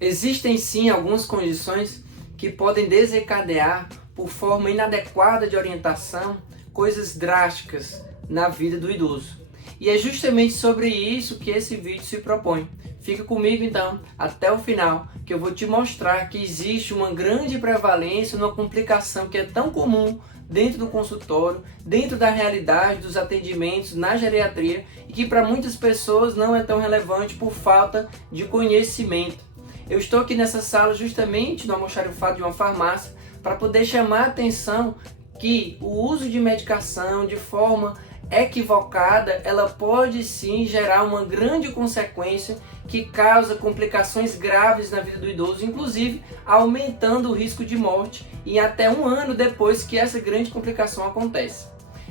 Existem sim algumas condições que podem desencadear, por forma inadequada de orientação, coisas drásticas na vida do idoso. E é justamente sobre isso que esse vídeo se propõe. Fica comigo então até o final, que eu vou te mostrar que existe uma grande prevalência numa complicação que é tão comum dentro do consultório, dentro da realidade dos atendimentos na geriatria e que para muitas pessoas não é tão relevante por falta de conhecimento. Eu estou aqui nessa sala justamente no almoxarifado de uma farmácia para poder chamar a atenção que o uso de medicação de forma equivocada, ela pode sim gerar uma grande consequência que causa complicações graves na vida do idoso, inclusive aumentando o risco de morte em até 1 ano depois que essa grande complicação acontece.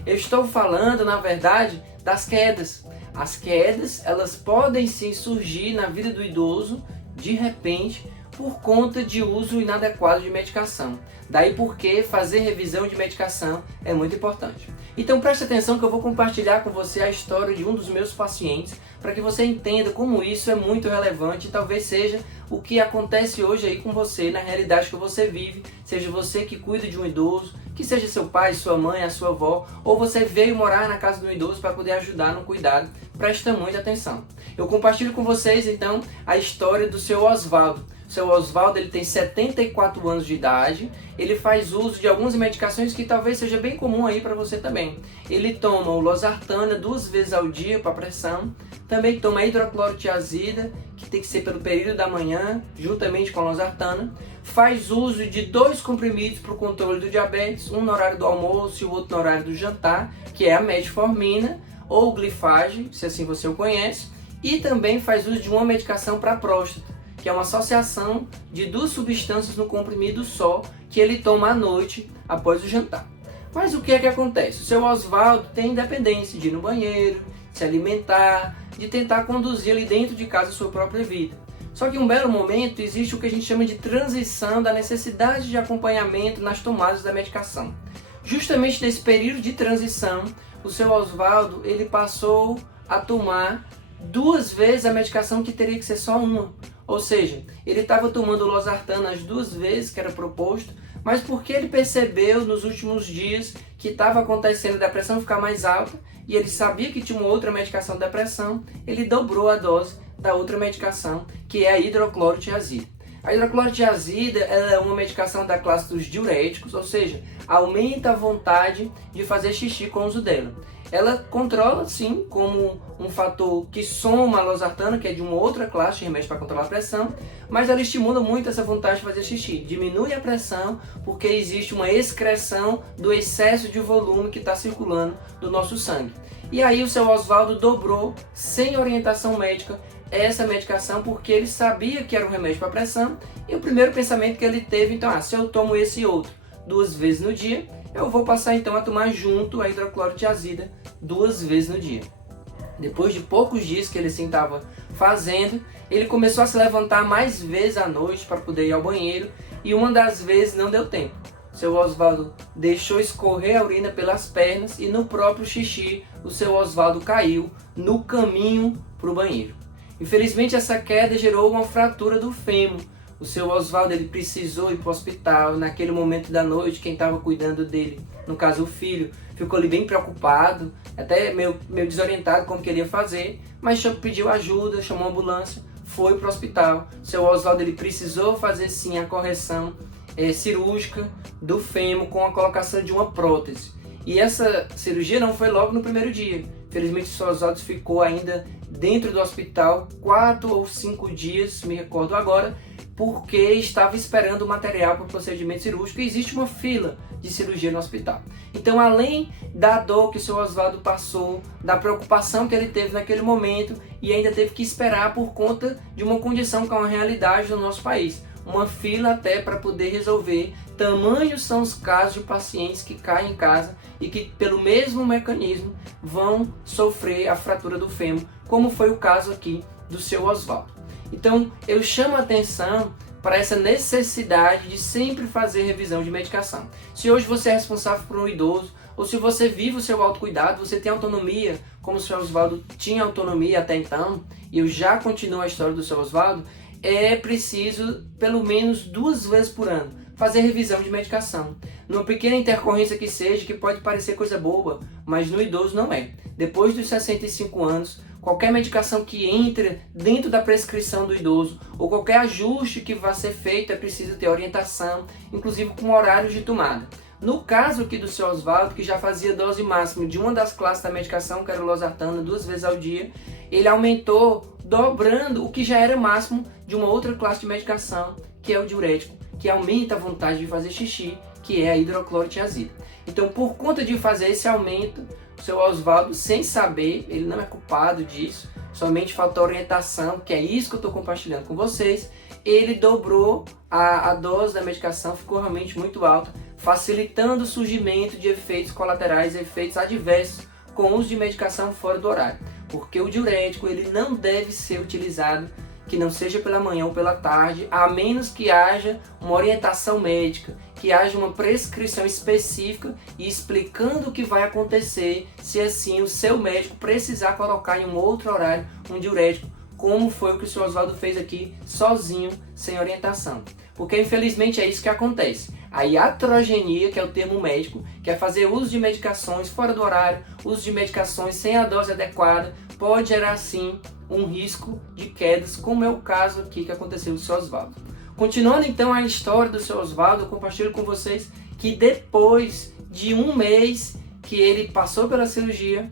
Eu estou falando, na verdade, das quedas. As quedas, elas podem sim surgir na vida do idoso de repente por conta de uso inadequado de medicação. Daí porque fazer revisão de medicação é muito importante. Então preste atenção que eu vou compartilhar com você a história de um dos meus pacientes para que você entenda como isso é muito relevante e talvez seja o que acontece hoje aí com você, na realidade que você vive, seja você que cuida de um idoso, que seja seu pai, sua mãe, a sua avó, ou você veio morar na casa do idoso para poder ajudar no cuidado. Presta muita atenção. Eu compartilho com vocês então a história do seu Osvaldo. O seu Osvaldo, ele tem 74 anos de idade, ele faz uso de algumas medicações que talvez seja bem comum aí para você também. Ele toma o losartana 2 vezes ao dia para pressão, também toma hidroclorotiazida, que tem que ser pelo período da manhã, juntamente com a losartana. Faz uso de 2 comprimidos para o controle do diabetes, um no horário do almoço e o outro no horário do jantar, que é a metformina ou glifage, se assim você o conhece. E também faz uso de uma medicação para a próstata, que é uma associação de 2 substâncias no comprimido só, que ele toma à noite após o jantar. Mas o que é que acontece? O seu Osvaldo tem independência de ir no banheiro, se alimentar, de tentar conduzir ali dentro de casa a sua própria vida. Só que em um belo momento existe o que a gente chama de transição da necessidade de acompanhamento nas tomadas da medicação. Justamente nesse período de transição, o seu Osvaldo ele passou a tomar 2 vezes a medicação que teria que ser só uma. Ou seja, ele estava tomando losartana as 2 vezes que era proposto, mas porque ele percebeu nos últimos dias que estava acontecendo a depressão ficar mais alta e ele sabia que tinha uma outra medicação de depressão, ele dobrou a dose da outra medicação, que é a hidroclorotiazida. A hidroclorotiazida ela é uma medicação da classe dos diuréticos, ou seja, aumenta a vontade de fazer xixi com o uso dela. Ela controla, sim, como um fator que soma a losartana, que é de uma outra classe de remédio para controlar a pressão, mas ela estimula muito essa vontade de fazer xixi. Diminui a pressão porque existe uma excreção do excesso de volume que está circulando do nosso sangue. E aí o seu Osvaldo dobrou, sem orientação médica, essa medicação porque ele sabia que era um remédio para pressão e o primeiro pensamento que ele teve, então, se eu tomo esse outro 2 vezes no dia, eu vou passar então a tomar junto a hidroclorotiazida 2 vezes no dia. Depois de poucos dias que ele assim estava fazendo, ele começou a se levantar mais vezes à noite para poder ir ao banheiro e uma das vezes não deu tempo. Seu Osvaldo deixou escorrer a urina pelas pernas e no próprio xixi o seu Osvaldo caiu no caminho para o banheiro. Infelizmente essa queda gerou uma fratura do fêmur. O seu Osvaldo ele precisou ir para o hospital. Naquele momento da noite, quem estava cuidando dele, no caso o filho, ficou ali bem preocupado, até meio desorientado como que ele ia fazer, mas pediu ajuda, chamou a ambulância, foi para o hospital. O seu Osvaldo ele precisou fazer sim a correção cirúrgica do fêmur com a colocação de uma prótese. E essa cirurgia não foi logo no primeiro dia. Infelizmente o seu Osvaldo ficou ainda dentro do hospital 4 ou 5 dias, me recordo agora, porque estava esperando o material para o procedimento cirúrgico e existe uma fila de cirurgia no hospital. Então, além da dor que o seu Osvaldo passou, da preocupação que ele teve naquele momento e ainda teve que esperar por conta de uma condição que é uma realidade no nosso país, uma fila até para poder resolver. Tamanhos são os casos de pacientes que caem em casa e que pelo mesmo mecanismo vão sofrer a fratura do fêmur, como foi o caso aqui do seu Osvaldo. Então eu chamo a atenção para essa necessidade de sempre fazer revisão de medicação. Se hoje você é responsável por um idoso, ou se você vive o seu autocuidado, você tem autonomia, como o seu Osvaldo tinha autonomia até então, e eu já continuo a história do seu Osvaldo, é preciso, pelo menos 2 vezes por ano, fazer revisão de medicação. Numa pequena intercorrência que seja, que pode parecer coisa boba, mas no idoso não é. Depois dos 65 anos, qualquer medicação que entre dentro da prescrição do idoso, ou qualquer ajuste que vá ser feito, é preciso ter orientação, inclusive com horários de tomada. No caso aqui do seu Oswaldo, que já fazia dose máxima de uma das classes da medicação, que era o losartana, 2 vezes ao dia, ele aumentou, dobrando o que já era máximo de uma outra classe de medicação, que é o diurético, que aumenta a vontade de fazer xixi, que é a hidroclorotiazida. Então, por conta de fazer esse aumento, o seu Oswaldo, sem saber, ele não é culpado disso, somente faltou orientação, que é isso que eu estou compartilhando com vocês, ele dobrou a dose da medicação, ficou realmente muito alta, facilitando o surgimento de efeitos colaterais, efeitos adversos com o uso de medicação fora do horário. Porque o diurético ele não deve ser utilizado que não seja pela manhã ou pela tarde, a menos que haja uma orientação médica, que haja uma prescrição específica e explicando o que vai acontecer se assim o seu médico precisar colocar em um outro horário um diurético, como foi o que o Sr. Oswaldo fez aqui, sozinho, sem orientação. Porque infelizmente é isso que acontece. A iatrogenia, que é o termo médico, que é fazer uso de medicações fora do horário, uso de medicações sem a dose adequada, pode gerar sim um risco de quedas, como é o caso aqui que aconteceu com o Sr. Oswaldo. Continuando então a história do Sr. Oswaldo, eu compartilho com vocês que depois de 1 mês que ele passou pela cirurgia,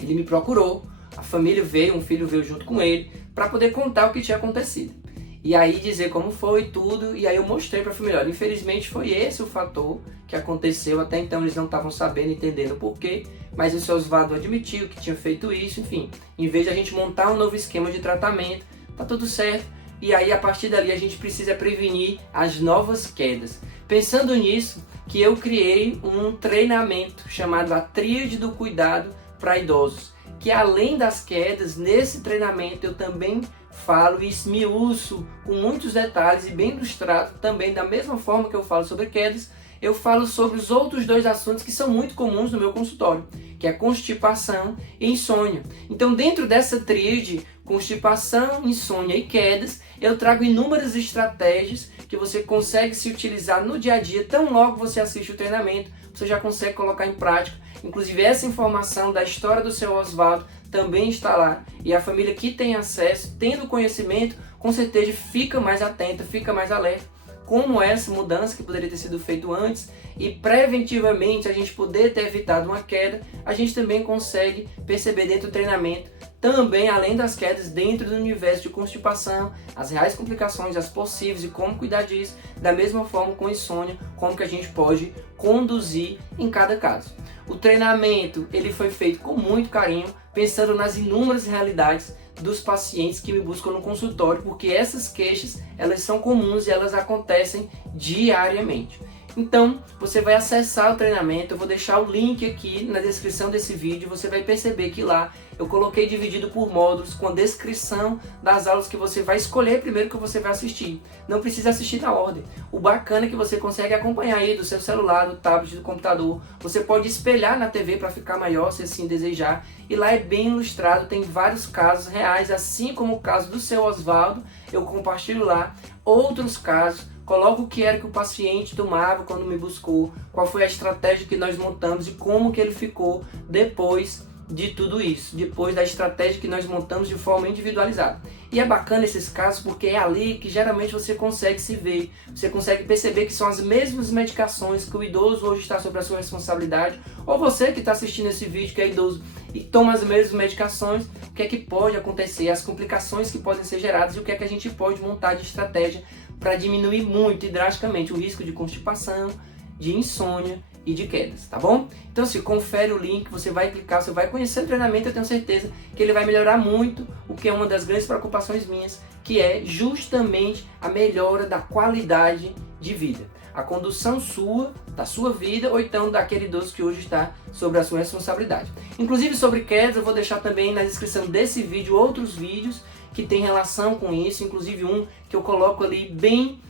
ele me procurou, a família veio, um filho veio junto com ele, para poder contar o que tinha acontecido. E aí dizer como foi tudo, e aí eu mostrei para a família, olha, infelizmente foi esse o fator que aconteceu, até então eles não estavam sabendo, entendendo o porquê, mas o Sr. Oswaldo admitiu que tinha feito isso, enfim, em vez de a gente montar um novo esquema de tratamento, tá tudo certo, e aí a partir dali a gente precisa prevenir as novas quedas. Pensando nisso, que eu criei um treinamento chamado a Tríade do Cuidado para Idosos, que além das quedas, nesse treinamento eu também falo e esmiuço com muitos detalhes e bem ilustrado também, da mesma forma que eu falo sobre quedas, eu falo sobre os outros 2 assuntos que são muito comuns no meu consultório, que é constipação e insônia. Então, dentro dessa tríade, constipação, insônia e quedas, eu trago inúmeras estratégias que você consegue se utilizar no dia a dia, tão logo você assiste o treinamento, você já consegue colocar em prática. Inclusive, essa informação da história do seu Oswaldo também está lá. E a família que tem acesso, tendo conhecimento, com certeza fica mais atenta, fica mais alerta. Como essa mudança que poderia ter sido feita antes e preventivamente a gente poder ter evitado uma queda, a gente também consegue perceber dentro do treinamento, também além das quedas, dentro do universo de constipação, as reais complicações, as possíveis e como cuidar disso, da mesma forma com insônia, como que a gente pode conduzir em cada caso. O treinamento ele foi feito com muito carinho, pensando nas inúmeras realidades dos pacientes que me buscam no consultório, porque essas queixas elas são comuns e elas acontecem diariamente. Então, você vai acessar o treinamento, eu vou deixar o link aqui na descrição desse vídeo, você vai perceber que lá eu coloquei dividido por módulos com a descrição das aulas que você vai escolher primeiro que você vai assistir. Não precisa assistir na ordem. O bacana é que você consegue acompanhar aí do seu celular, do tablet, do computador. Você pode espelhar na TV para ficar maior, se assim desejar. E lá é bem ilustrado, tem vários casos reais, assim como o caso do seu Oswaldo, eu compartilho lá outros casos. Coloco o que era que o paciente tomava quando me buscou, qual foi a estratégia que nós montamos e como que ele ficou depois de tudo isso, depois da estratégia que nós montamos de forma individualizada. E é bacana esses casos porque é ali que geralmente você consegue se ver, você consegue perceber que são as mesmas medicações que o idoso hoje está sob a sua responsabilidade, ou você que está assistindo esse vídeo que é idoso e toma as mesmas medicações, o que é que pode acontecer, as complicações que podem ser geradas e o que é que a gente pode montar de estratégia para diminuir muito e drasticamente o risco de constipação, de insônia e de quedas, tá bom? Então, se confere o link, você vai clicar, você vai conhecer o treinamento, eu tenho certeza que ele vai melhorar muito o que é uma das grandes preocupações minhas, que é justamente a melhora da qualidade de vida. A condução sua, da sua vida, ou então daquele idoso que hoje está sobre a sua responsabilidade. Inclusive sobre quedas, eu vou deixar também na descrição desse vídeo outros vídeos que tem relação com isso, inclusive um que eu coloco ali bem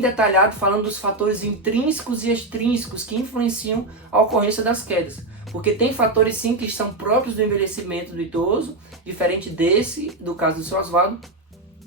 detalhado, falando dos fatores intrínsecos e extrínsecos que influenciam a ocorrência das quedas. Porque tem fatores sim que são próprios do envelhecimento do idoso, diferente desse, do caso do seu Oswaldo,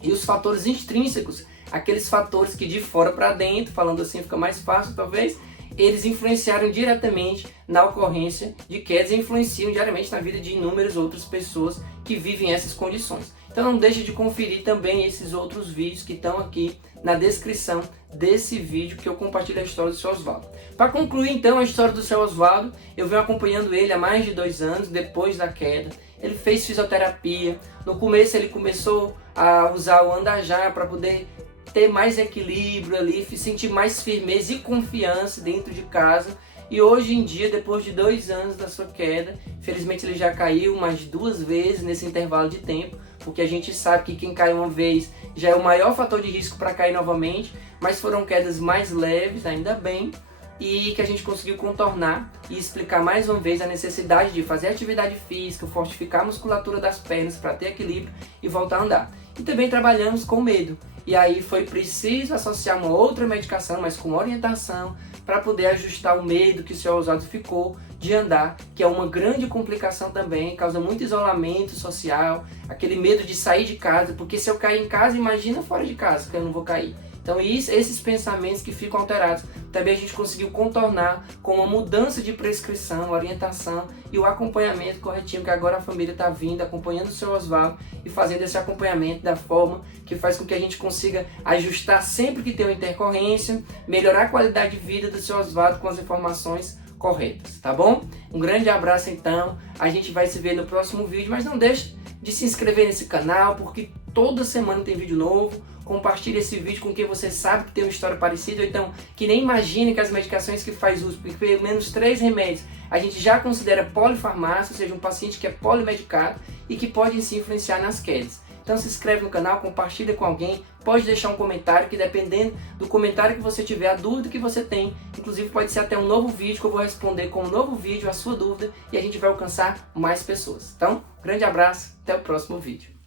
E os fatores intrínsecos, aqueles fatores que de fora para dentro, falando assim fica mais fácil talvez, eles influenciaram diretamente na ocorrência de quedas e influenciam diariamente na vida de inúmeras outras pessoas que vivem essas condições. Então não deixe de conferir também esses outros vídeos que estão aqui na descrição desse vídeo que eu compartilho a história do seu Oswaldo. Para concluir então a história do seu Oswaldo, eu venho acompanhando ele há mais de 2 anos depois da queda. Ele fez fisioterapia, no começo ele começou a usar o andajá para poder ter mais equilíbrio ali, sentir mais firmeza e confiança dentro de casa. E hoje em dia, depois de 2 anos da sua queda, felizmente ele já caiu mais 2 vezes nesse intervalo de tempo, porque a gente sabe que quem cai uma vez já é o maior fator de risco para cair novamente, mas foram quedas mais leves, ainda bem, e que a gente conseguiu contornar e explicar mais uma vez a necessidade de fazer atividade física, fortificar a musculatura das pernas para ter equilíbrio e voltar a andar. E também trabalhamos com medo, e aí foi preciso associar uma outra medicação, mas com orientação, para poder ajustar o medo que o seu Oswaldo ficou de andar, que é uma grande complicação também, causa muito isolamento social, aquele medo de sair de casa, porque se eu cair em casa, imagina fora de casa que eu não vou cair. Então esses pensamentos que ficam alterados, também a gente conseguiu contornar com uma mudança de prescrição, orientação e o acompanhamento corretinho, que agora a família está vindo, acompanhando o seu Oswaldo e fazendo esse acompanhamento da forma que faz com que a gente consiga ajustar sempre que tem uma intercorrência, melhorar a qualidade de vida do seu Oswaldo com as informações corretas, tá bom? Um grande abraço então, a gente vai se ver no próximo vídeo, mas não deixe de se inscrever nesse canal, porque toda semana tem vídeo novo. Compartilhe esse vídeo com quem você sabe que tem uma história parecida, ou então que nem imagine que as medicações que faz uso, porque pelo menos 3 remédios, a gente já considera polifarmácia, ou seja, um paciente que é polimedicado e que pode sim influenciar nas quedas. Então se inscreve no canal, compartilha com alguém, pode deixar um comentário, que dependendo do comentário que você tiver, a dúvida que você tem, inclusive pode ser até um novo vídeo que eu vou responder com um novo vídeo a sua dúvida e a gente vai alcançar mais pessoas. Então, grande abraço, até o próximo vídeo.